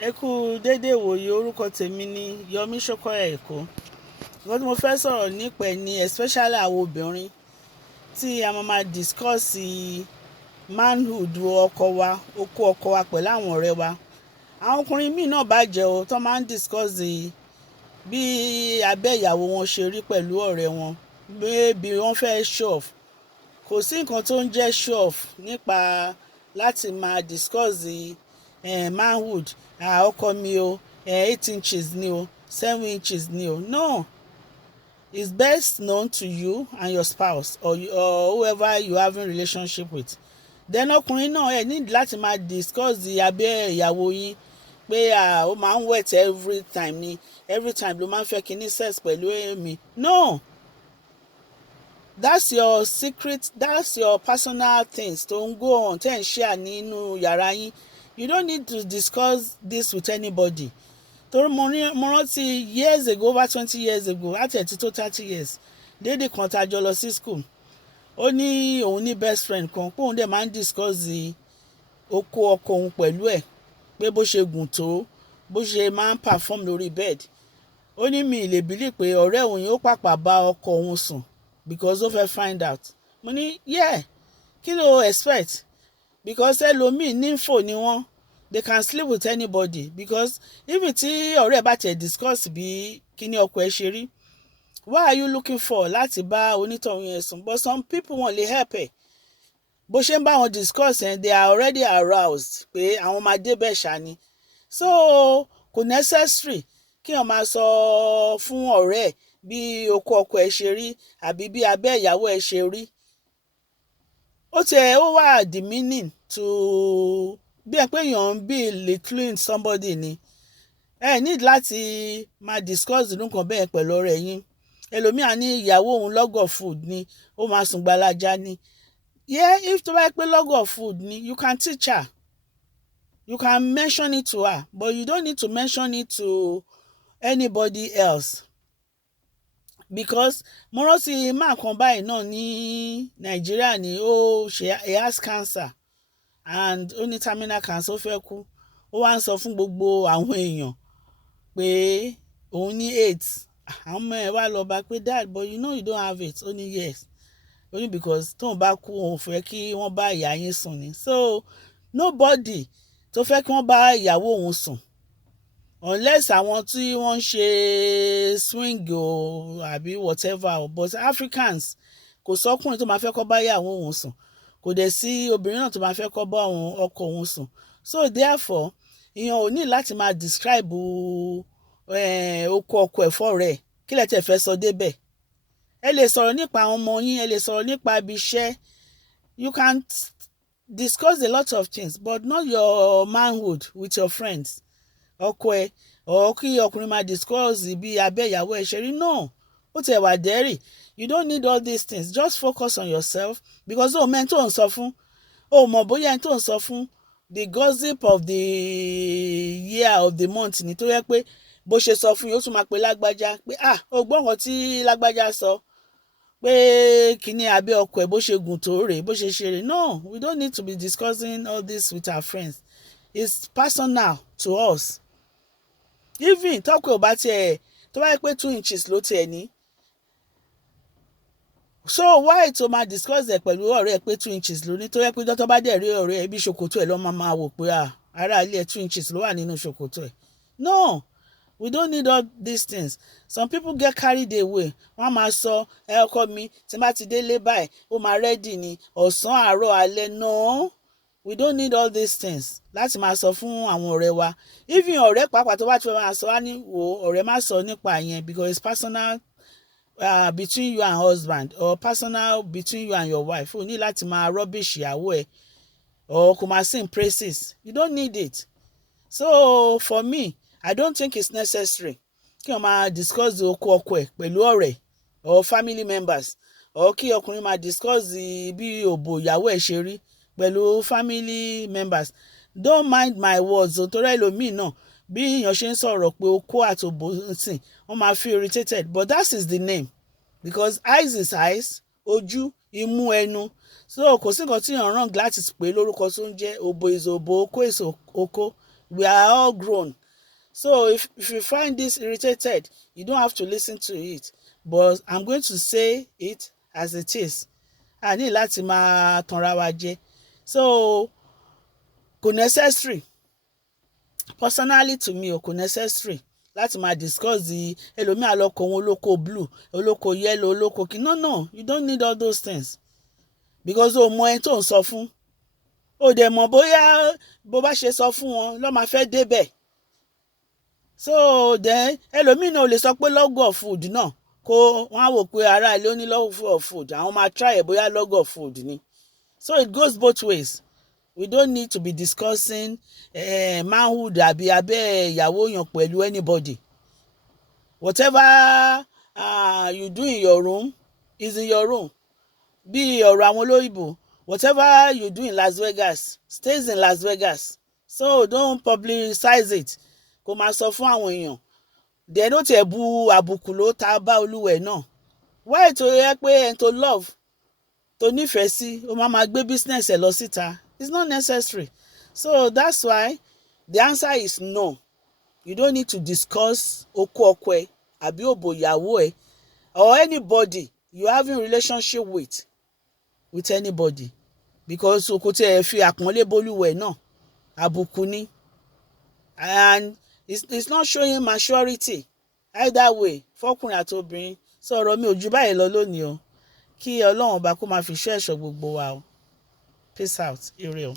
Ẹ kú déédéé wòye, orúkọ tèmi ni Yomi Ṣókóyà Èkó. Nǹkan tí mo fẹ́ sọ̀rọ̀ nípa ẹ̀ ni especially àwọn obìnrin tí a máa discuss manhood ọkọ wa, okó ọkọ wa pẹ̀lú àwọn ọ̀rẹ́ wa. Àwọn ọkùnrin míì náà bàjẹ́ o tó máa ń discuss bí abẹ́ ìyàwó wọn ṣe rí pẹ̀lú ọ̀rẹ́ wọn, bí wọ́n fẹ́ show off. Kò sí nǹkan tó ń jẹ́ show off nípa láti máa discuss manhood. Ọkọ mi o, 8 inches ni o, 7 inches ni o. No, it's best known to you and your spouse or whoever you having relationship with. Then ọkùnrin náà ẹ need láti máa discuss abẹ́ ìyàwó yín pé ó máa ń wet every time ni, every time ló máa ń fẹ́ kíní sex pẹ̀lú èmi. No, that's your secret, that's your personal things tó ń go on tẹ́ ń share nínú yàrá yín. You don't need to discuss this with anybody. Torí mo rántí years ago, over 20 years ago, láti ẹ̀ ti tó 30 years, dédé kan tá a jọ lọ sí school. Ó ní òun ní best friend kan pé òun dẹ̀ máa ń discuss okó ọkọ òun pẹ̀lú ẹ̀, pé bó ṣe gùn tó, bó ṣe máa ń perform lórí bed. Ó ní mi lè believe pé ọ̀rẹ́ òun yóò pàpà bá ọkọ òun sùn because ó fẹ́ find out. Mo ní yeah, kí ló expect? Because ẹlòmíì nífò ni wọ́n, they can sleep with anybody. Because even tí ọ̀rẹ́ bá tẹ̀ discuss bí kíní ọkọ ẹ ṣe rí, what are you looking for láti bá onítọ̀hún yẹn sùn? But some people wọ́n lè help ẹ̀. Bó ṣe ń bá wọn discuss yẹn, they are already aroused pé àwọn máa débẹ̀ ṣá ni. So kò necessary kí wọ́n máa sọ fún ọ̀rẹ́ ẹ̀ bí okó ọkọ ẹ ṣe rí àbí bí abẹ́ ìyàwó ẹ ṣe rí. Ó wà demeaning to bí ẹ pé èèyàn ń belittling somebody ni. Ẹ need láti máa discuss nǹkan bẹ́ẹ̀ pẹ̀lú ọ̀rẹ́ yín. Ẹlòmíà ní ìyàwó òun log of food ni, ó máa sùn gbalaja ni. Yeah, if tó bá yẹ pé log of food ni, you can teach her, you can mention it to her, but you don't need to mention it to anybody else. Because mo rántí máa kan báyìí náà ní Nàìjíríà ni ó ṣe he has cancer and ó ní terminal cancer, ó fẹ́ kú. Ó wá ń sọ fún gbogbo àwọn èèyàn pé òun ní AIDS. Àwọn ọmọ ẹ̀ wá lọ bá pé dad, but you know you don't have it. Ó ní yes. Ó ní because tóun bá kú òun fẹ́ kí wọ́n bá ìyá yín sùn ni. So nobody tó fẹ́ kí wọ́n bá ìyàwó òun sùn, unless àwọn tí wọ́n ń ṣe swing o àbí whatever. But Africans, kò sọ́kùnrin tó máa fẹ́ kó bá ìyàwó òun sùn, kò dẹ̀ sí obìnrin náà tó máa fẹ́ kó bá ọkọ òun sùn. So therefore èèyàn ò ní láti máa describe okó ọkọ ẹ̀ fọ́rẹ́ ẹ̀. Kí lẹ tẹ̀ fẹ́ sọ débẹ̀? Ẹ lè sọ̀rọ̀ nípa àwọn ọmọ yín, ẹ lè sọ̀rọ̀ nípa ibi iṣẹ́. You can discuss a lot of things, but not your manhood with your friends. Ọkọ ẹ or kí ọkùnrin máa discuss bí abẹ́ ìyàwó ẹ ṣe rí. No, ó tẹ̀ wá dẹ́rì. You don't need all these things. Just focus on yourself, because ó mẹ́ni tó ń sọ fún, ó mọ̀ bóyá ẹni tó ń sọ fún the gossip of the year of the month ni, tó yẹ pé bó ṣe sọ fún yín ó tún máa pe lágbájá pé ó gbọ́ nǹkan tí lágbájá sọ pé kíní abẹ́ ọkọ ẹ̀ bó ṣe gùn tó rèé, bó ṣe ṣe rèé. No, we don't need to be discussing all this with our friends. It's personal to us. Even tọ́kọ ò bá tiẹ̀, tó bá yẹ pé 2 inches ló tiẹ̀ ní, so why tó máa discuss ẹ̀ pẹ̀lú ọ̀rẹ́ ẹ̀ pé 2 inches ló ní, tó yẹ pé tó bá dẹ̀ rí ọ̀rẹ́ ẹ̀ bí ṣòkòtò ẹ̀ lọ́ máa wò pé ará ilé ẹ̀ 2 inches ló wà nínú ṣòkòtò ẹ̀. No, we don't need all these things. Some people get carried away. Wọ́n máa sọ ọkọ mi tí bá ti délé báyìí ó máa ready ni ọ̀sán àárọ̀ alẹ́. No, we don't need all these things láti máa sọ fún àwọn ọ̀rẹ́ wa. Even ọ̀rẹ́ pàápàá tó bá ti fẹ́ máa sọ, á ní wo ọ̀rẹ́ má sọ nípa yẹn, because it's personal between you and husband, or personal between you and your wife. O ní láti máa rubbish ìyàwó ẹ̀ or kò máa sing praises. You don't need it. So for me, I don't think it's necessary kí wọ́n máa discuss okó ọkọ ẹ̀ pẹ̀lú ọ̀rẹ́ or family members, or kí ọkùnrin máa discuss bí òbò ìyàwó ẹ̀ ṣe rí pẹ̀lú family members. Don't mind my words o, torí ẹlòmíì náà bí èèyàn ṣe ń sọ̀rọ̀ pé okó àti òbò ń sìn, wọ́n máa feel irritated, but that is the name, because eyes is eyes, ojú, imú, ẹnu. So kò sí nǹkan tí èèyàn wrong láti pè lórúkọ tó ń jẹ́ òbò is òbò, okó is okó. We are all grown. So if you find this irritated, you don't have to listen to it. But I'm going to say it as it is. A ní láti máa tanra wa jẹ. So kò necessary. Personally to me, kò necessary láti máa discuss the ẹlòmíì àlọ́kọ̀ òun olóko blue, olóko yellow, olóko kí. No, you don't need all those things. Because o mọ ẹni tó ń sọ fún. O dẹ̀ mọ̀ bóyá bó bá ṣe sọ fún wọn ló máa fẹ́ débẹ̀. So then ẹlòmíì náà ò lè sọ pé love of food náà kó wọ́n á wò pé ará ilé ó ní love of food, àwọn máa try ẹ̀ bóyá love of food ni. So it goes both ways. We don't need to be discussing manhood àbí abẹ́ ìyàwó yàn pẹ̀lú anybody. Whatever you do in your room is in your room. Bí ọ̀rọ̀ àwọn olóyìnbó, whatever you do in Las Vegas stays in Las Vegas. So don't publicize it. Kò máa sọ fún àwọn èèyàn. Then ó tiẹ̀ bu àbùkù ló ta bá olúwẹ̀ náà. Why tó yẹ pé ẹni tó love tó nífẹ̀ẹ́ sí ó máa gbé business ẹ̀ lọ síta? It's not necessary. So that's why the answer is no. You don't need to discuss oko ọkọ ẹ àbí òbò ìyàwó ẹ or anybody you having relationship with anybody, because kò tiẹ̀ fi àpọ́nlé bolúwẹ̀ náà àbùkù ni, and it's not showing maturity either way fọkùnrin àti obìnrin. Sọ̀rọ̀ mi ò ju báyìí lọ lónìí o. Kí Ọlọ́run ọba kó máa fi ṣọ́ ẹ̀ṣọ́ gbogbo wa o. Peace out. Ire o.